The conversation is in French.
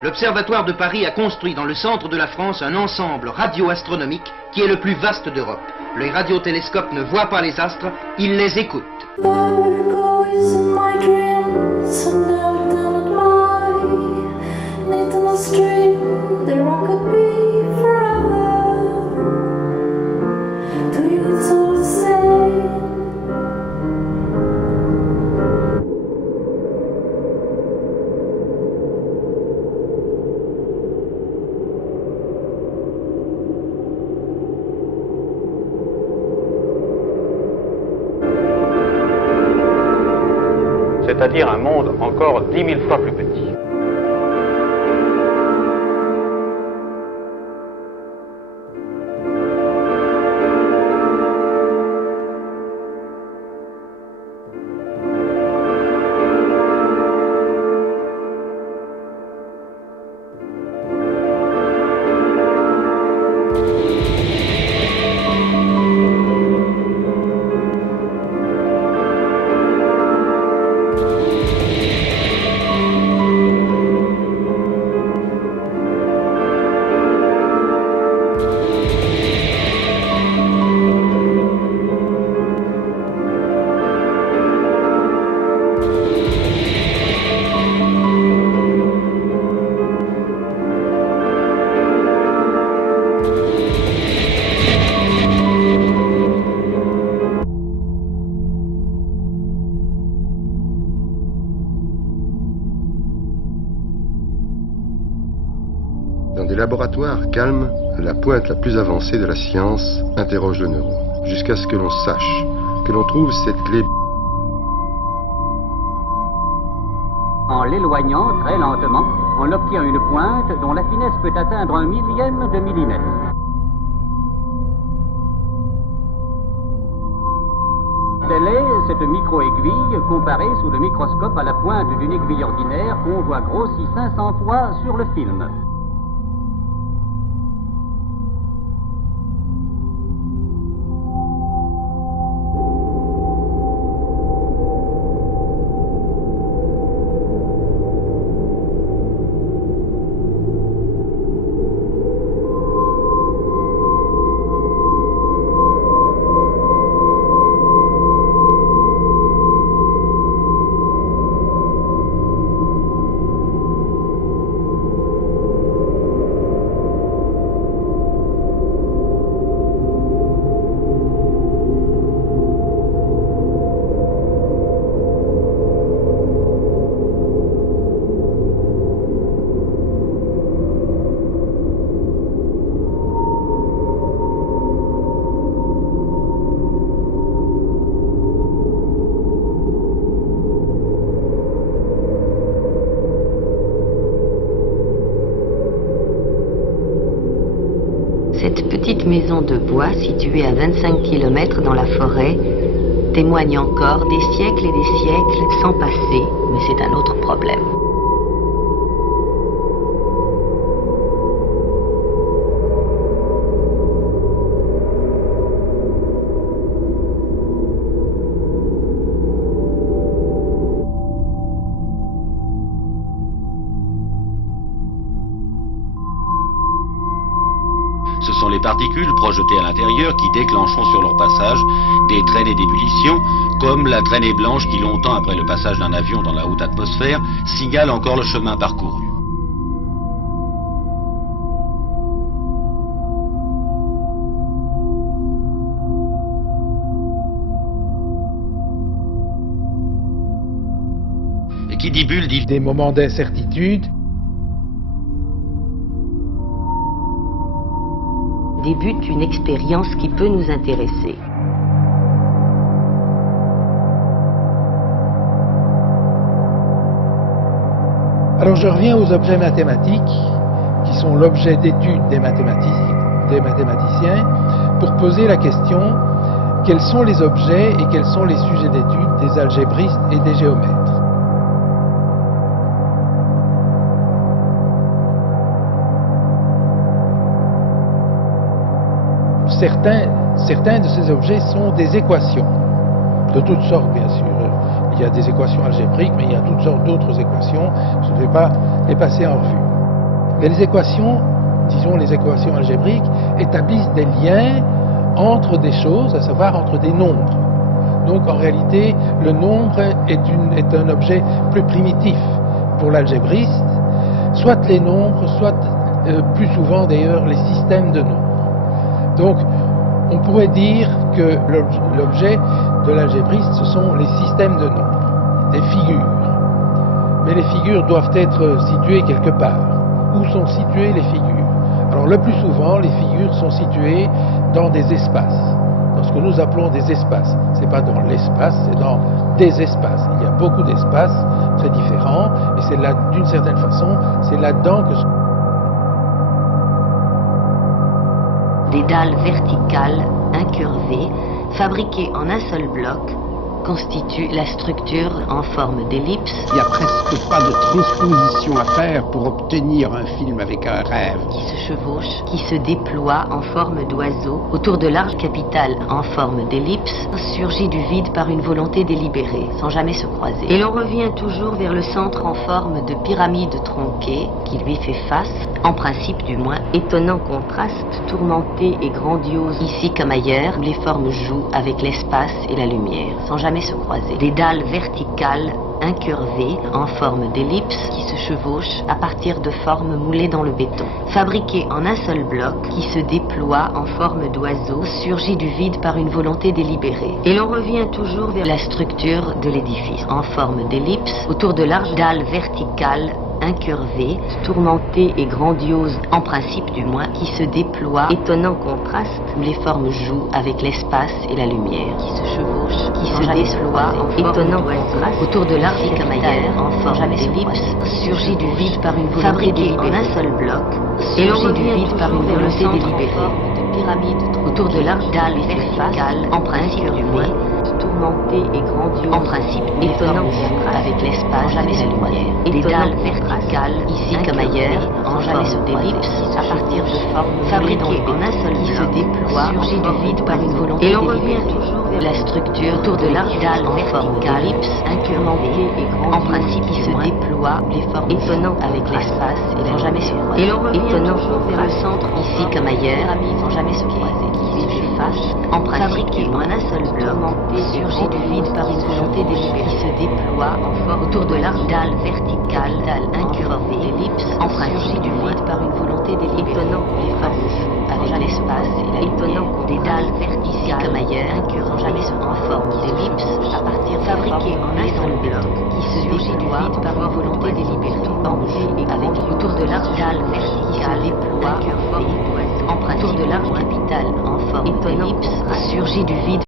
L'Observatoire de Paris a construit dans le centre de la France un ensemble radioastronomique qui est le plus vaste d'Europe. Les radiotélescopes ne voient pas les astres, ils les écoutent. C'est-à-dire un monde encore 10 000 fois plus petit. Dans des laboratoires calmes, la pointe la plus avancée de la science interroge le neurone, jusqu'à ce que l'on sache, que l'on trouve cette clé. En l'éloignant très lentement, on obtient une pointe dont la finesse peut atteindre 1/1000 de millimètre. Telle est cette micro-aiguille comparée sous le microscope à la pointe d'une aiguille ordinaire qu'on voit grossie 500 fois sur le film. Cette petite maison de bois située à 25 km dans la forêt témoigne encore des siècles et des siècles sans passer, mais c'est un autre problème. Ce sont les particules projetées à l'intérieur qui déclencheront sur leur passage des traînées d'ébullition, comme la traînée blanche qui, longtemps après le passage d'un avion dans la haute atmosphère, signale encore le chemin parcouru. Et qui dit bulle dit des moments d'incertitude. Débute une expérience qui peut nous intéresser. Alors je reviens aux objets mathématiques, qui sont l'objet d'étude des mathématiciens, pour poser la question, quels sont les objets et quels sont les sujets d'étude des algébristes et des géomètres? Certains de ces objets sont des équations, de toutes sortes bien sûr. Il y a des équations algébriques, mais il y a toutes sortes d'autres équations. Je ne vais pas les passer en revue. Mais les équations, disons les équations algébriques, établissent des liens entre des choses, à savoir entre des nombres. Donc en réalité, le nombre est un objet plus primitif pour l'algébriste, soit les nombres, soit plus souvent d'ailleurs les systèmes de nombres. Donc on pourrait dire que l'objet de l'algébriste, ce sont les systèmes de nombres, des figures. Mais les figures doivent être situées quelque part. Où sont situées les figures? Alors le plus souvent, les figures sont situées dans des espaces, dans ce que nous appelons des espaces. Ce n'est pas dans l'espace, c'est dans des espaces. Il y a beaucoup d'espaces très différents, et c'est là, d'une certaine façon, c'est là-dedans que... Des dalles verticales, incurvées, fabriquées en un seul bloc, constituent la structure en forme d'ellipse. Il n'y a presque pas de transposition à faire pour obtenir un film avec un rêve. Qui se chevauche, qui se déploie en forme d'oiseau autour de l'arche capitale en forme d'ellipse, surgit du vide par une volonté délibérée, sans jamais se croiser. Et l'on revient toujours vers le centre en forme de pyramide tronquée, qui lui fait face, en principe du moins, étonnant contraste, tourmenté et grandiose, ici comme ailleurs, où les formes jouent avec l'espace et la lumière, sans jamais se croiser. Des dalles verticales, incurvées, en forme d'ellipse, qui se chevauchent à partir de formes moulées dans le béton. Fabriquées en un seul bloc, qui se déploie en forme d'oiseau, surgit du vide par une volonté délibérée. Et l'on revient toujours vers la structure de l'édifice, en forme d'ellipse, autour de larges dalles verticales, incurvée, tourmentée et grandiose, en principe du moins, qui se déploie, étonnant contraste, où les formes jouent avec l'espace et la lumière, qui se chevauche, qui se déploie, étonnant contraste, autour de l'arche comme ailleurs, en forme d'ellipse, surgit du vide par une volonté délibérée. En un seul bloc, surgit du vide par une volonté délibérée. Autour de l'arche dalle verticale, en principe du moins, tourmentée et grandiose, en principe étonnant avec l'espace et la lumière. Des dalles verticales, ici comme ailleurs, en forme d'ellipse, à partir de formes fabriquées en un seul qui se déploie, surgit du vide par une volonté. Et l'on revient toujours vers la structure autour de l'arche dalle en forme d'ellipse, incurvée et grandiose, en principe qui se déploie, les formes étonnantes avec l'espace et sans jamais se croiser. Et l'on revient toujours vers le centre, ici comme ailleurs, sans jamais se croiser, qui se fait face, en principe en un seul bloc, surgit du vide par une volonté délibérée, qui se déploie en forme autour de l'arche dalle verticale, incurvée, d'ellipse, en principe du vide par une volonté délibérée, étonnant les formes avec l'espace et la étonnant des dalles verticales comme ailleurs, sans jamais se en forme d'ellipse, à partir fabriquées en un seul bloc, qui se déploie par une volonté délibérée, avec autour de l'arche dalle verticale, déploie, incurvée, en principe de l'arche capitale en forme d'ellipse, surgit du vide